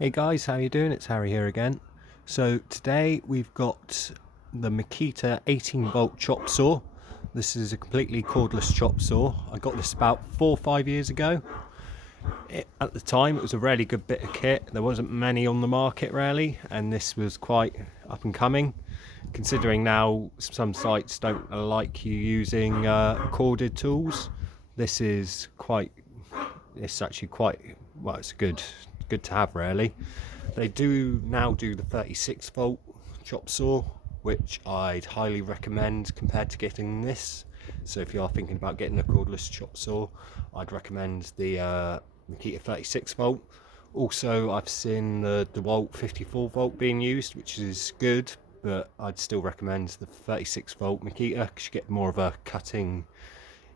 Hey guys, how you doing? It's Harry here again. So today we've got the Makita 18 volt chop saw. This is a completely cordless chop saw. I got this about 4 or 5 years ago. At the time it was a really good bit of kit. There wasn't many on the market really, and this was quite up and coming. Considering now some sites don't like you using corded tools, this is it's actually quite, well, it's good to have really. They do now do the 36 volt chop saw, which I'd highly recommend compared to getting this. So if you are thinking about getting a cordless chop saw, I'd recommend the Makita 36 volt. Also, I've seen the DeWalt 54 volt being used, which is good, but I'd still recommend the 36 volt Makita because you get more of a cutting.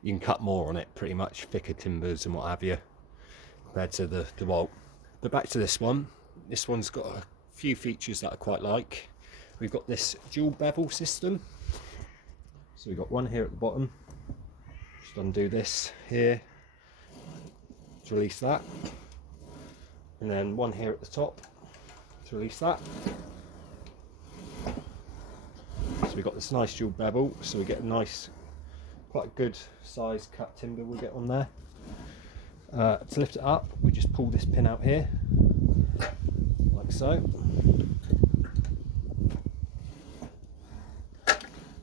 You can cut more on it, pretty much thicker timbers and what have you, compared to the DeWalt. But back to this one. This one's got a few features that I quite like. We've got this dual bevel system. So we've got one here at the bottom. Just undo this here to release that. And then one here at the top to release that. So we've got this nice dual bevel, so we get a nice, quite good size cut timber we'll get on there. To lift it up, we just pull this pin out here, like so.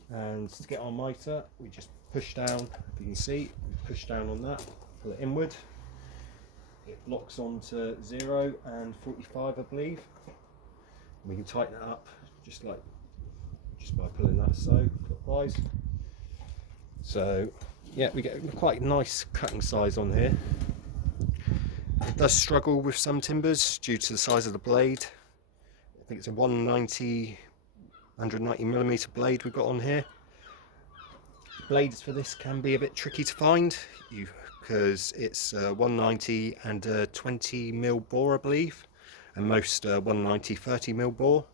And to get our mitre, we just push down, if you can see, push down on that, pull it inward. It locks onto 0 and 45, I believe. We can tighten it up just by pulling that so clockwise. So yeah, we get quite a nice cutting size on here. It does struggle with some timbers due to the size of the blade. I think it's a 190mm blade we've got on here. Blades for this can be a bit tricky to find because it's 190 and a 20mm bore, I believe, and most 190 30mm bore.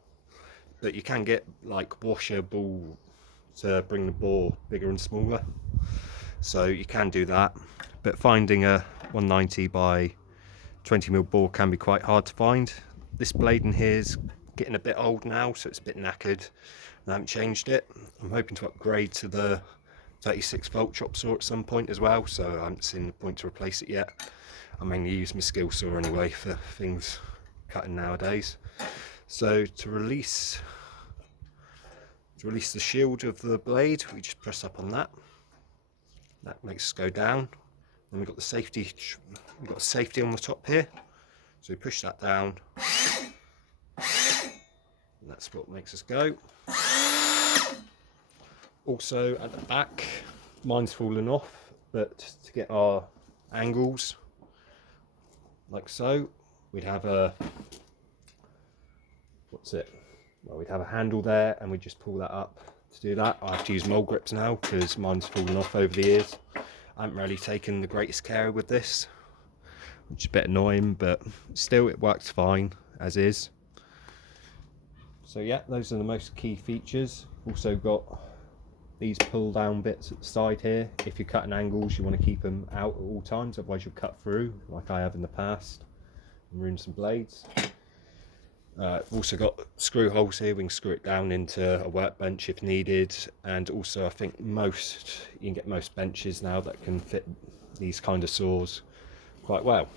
But you can get like washable to bring the bore bigger and smaller, so you can do that. But finding a 190 by 20mm bore can be quite hard to find. This blade in here is getting a bit old now, so it's a bit knackered. I haven't changed it. I'm hoping to upgrade to the 36 volt chop saw at some point as well, so I haven't seen the point to replace it yet. I mainly use my skill saw anyway for things cutting nowadays. So to release the shield of the blade, we just press up on that. That makes us go down. Then we've got the safety. We've got safety on the top here, so we push that down, and that's what makes us go. Also at the back, mine's fallen off, but to get our angles, like so, we'd have a we'd have a handle there, and we just pull that up. To do that, I have to use mole grips now because mine's fallen off over the years. I haven't really taken the greatest care with this, which is a bit annoying, but still it works fine as is. So yeah, those are the most key features. Also got these pull down bits at the side here. If you're cutting angles, you want to keep them out at all times, otherwise you'll cut through like I have in the past and ruin some blades. We've also got screw holes here. We can screw it down into a workbench if needed, and also I think you can get most benches now that can fit these kind of saws quite well.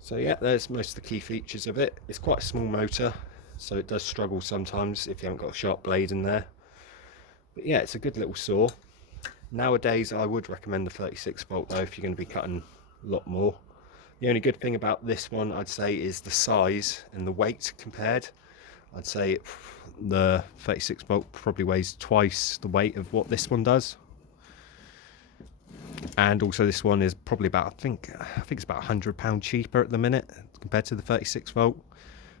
So yeah, there's most of the key features of it. It's quite a small motor, so it does struggle sometimes if you haven't got a sharp blade in there. But yeah, it's a good little saw. Nowadays I would recommend the 36 volt though if you're going to be cutting a lot more. The only good thing about this one, I'd say, is the size and the weight compared. I'd say the 36 volt probably weighs twice the weight of what this one does. And also this one is probably about, I think it's about £100 cheaper at the minute compared to the 36 volt.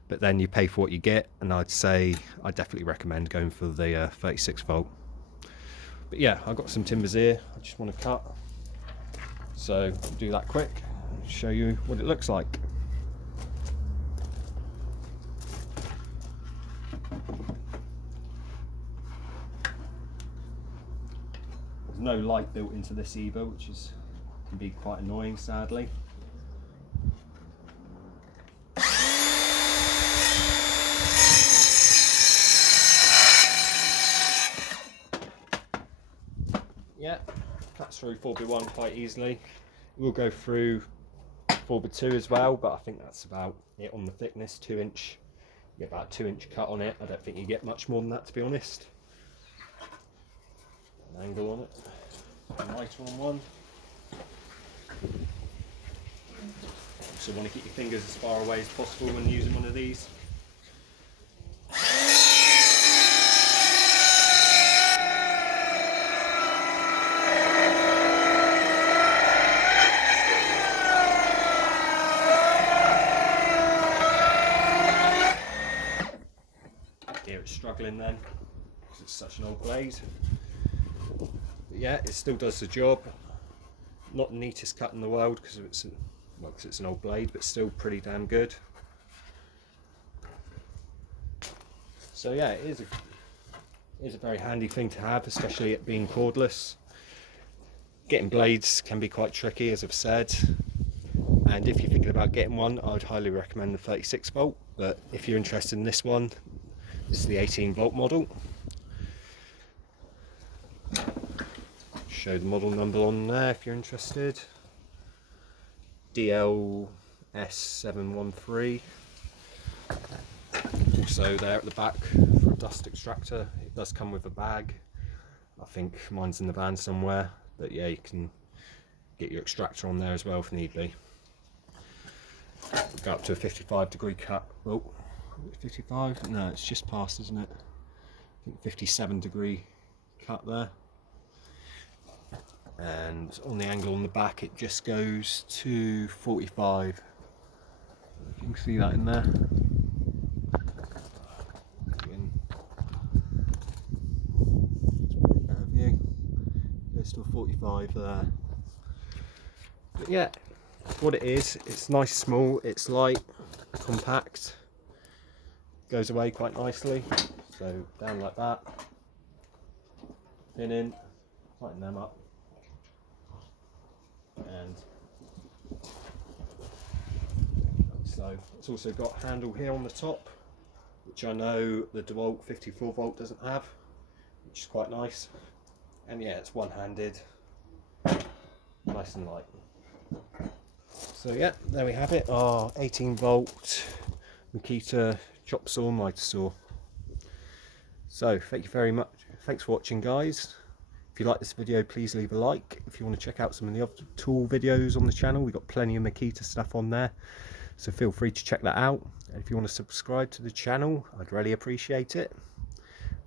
But then you pay for what you get, and I'd say I definitely recommend going for the 36 volt. But yeah, I've got some timbers here I just want to cut. So I'll do that quick. Show you what it looks like. There's no light built into this either, which can be quite annoying, sadly. cuts through 4x1 quite easily. It will go through 4x2 as well, but I think that's about it on the thickness. 2-inch, you get about a 2-inch cut on it. I don't think you get much more than that, to be honest. An angle on it, a mitre on one. So want to keep your fingers as far away as possible when using one of these. Here it's struggling then, because it's such an old blade. But yeah, it still does the job. Not the neatest cut in the world because it's an old blade, but still pretty damn good. So yeah, it is a very handy thing to have, especially it being cordless. Getting blades can be quite tricky, as I've said, and if you're thinking about getting one, I would highly recommend the 36 volt, but if you're interested in this one, this is the 18 volt model. Show the model number on there if you're interested. DLS713. Also there at the back for a dust extractor. It does come with a bag. I think mine's in the van somewhere, but yeah, you can get your extractor on there as well if need be. Go up to a 55-degree cut. Oh, 55? No, it's just past, isn't it? I think 57-degree cut there. And on the angle on the back it just goes to 45. You can see that in there. Better view. Goes to 45 there. But yeah, what it is, it's nice, small, it's light, compact, goes away quite nicely. So down like that, pin in, tighten them up. And so it's also got a handle here on the top, which I know the DeWalt 54 volt doesn't have, which is quite nice. And yeah, it's one-handed, nice and light. So yeah, there we have it, our 18 volt Makita chop saw mitre saw. So thank you very much, thanks for watching guys. If you like this video, please leave a like. If you want to check out some of the other tool videos on the channel, we've got plenty of Makita stuff on there, so feel free to check that out. And if you want to subscribe to the channel, I'd really appreciate it.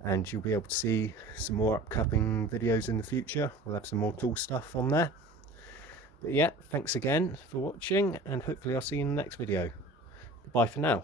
And you'll be able to see some more upcoming videos in the future. We'll have some more tool stuff on there. But yeah, thanks again for watching, and hopefully I'll see you in the next video. Bye for now.